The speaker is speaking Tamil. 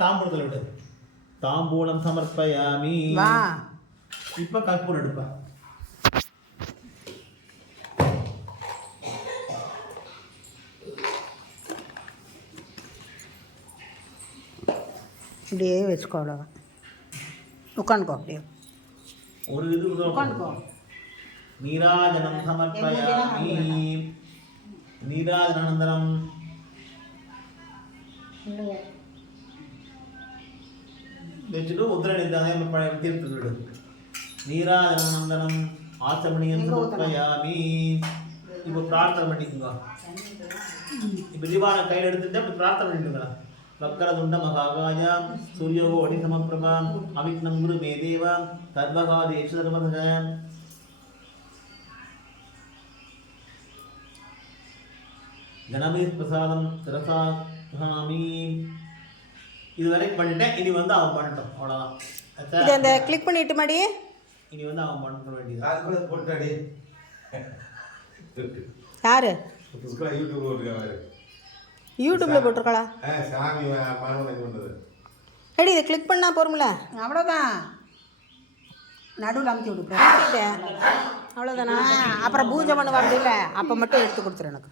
தாம்பூலத்தில் விடு. தாம்பூலம் சமர்ப்பயாமி. வா இப்போ கற்பூரம் எடுப்பா. இப்படியே வச்சுக்கோ, அவ்வளோதான். உட்காந்துக்கோ, அப்படியே ஒரு இது உட்காந்துக்கோ. நீராஜனம் சமர்ப்பயாமி. நீராஜனானந்தரம் வச்சுட்டு உத்திரணி தீர்த்து விடு. நீராஜனானந்தரம் ஆச்சமணியம் சமர்ப்பயாமி. இப்போ பிரார்த்தனை பண்ணிக்கோங்க. இப்போ தீபாவளி கையில் எடுத்துட்டு அப்படி பிரார்த்தனை பண்ணிட்டுங்களா. வக்கரதுண்ட மகாகாய சூரியோகோடி சமப்பிரபா அவிக்னம் குரு மே தேவ தர்வகாதேஷ சர்வதக. கணபதி பிரசாதம் சிரசாமி. இதுவரை பண்ணிட்டேன். இனி வந்து அவன் பண்ணிட்டோம், அவ்வளோதான். இது அந்த கிளிக் பண்ணிட்டு மாடி. இனி வந்து அவன் பண்ண வேண்டியது. யாரு யூடியூப்ல போட்டிருக்காளா? எடி இதை கிளிக் பண்ணால் போரும்ல, அவ்வளோதான். நடுவில் அமுத்தி விட்டு அவ்வளோதானா? அப்புறம் பூஜை பண்ண வரது இல்லை, அப்போ மட்டும் எடுத்து கொடுத்துரு எனக்கு.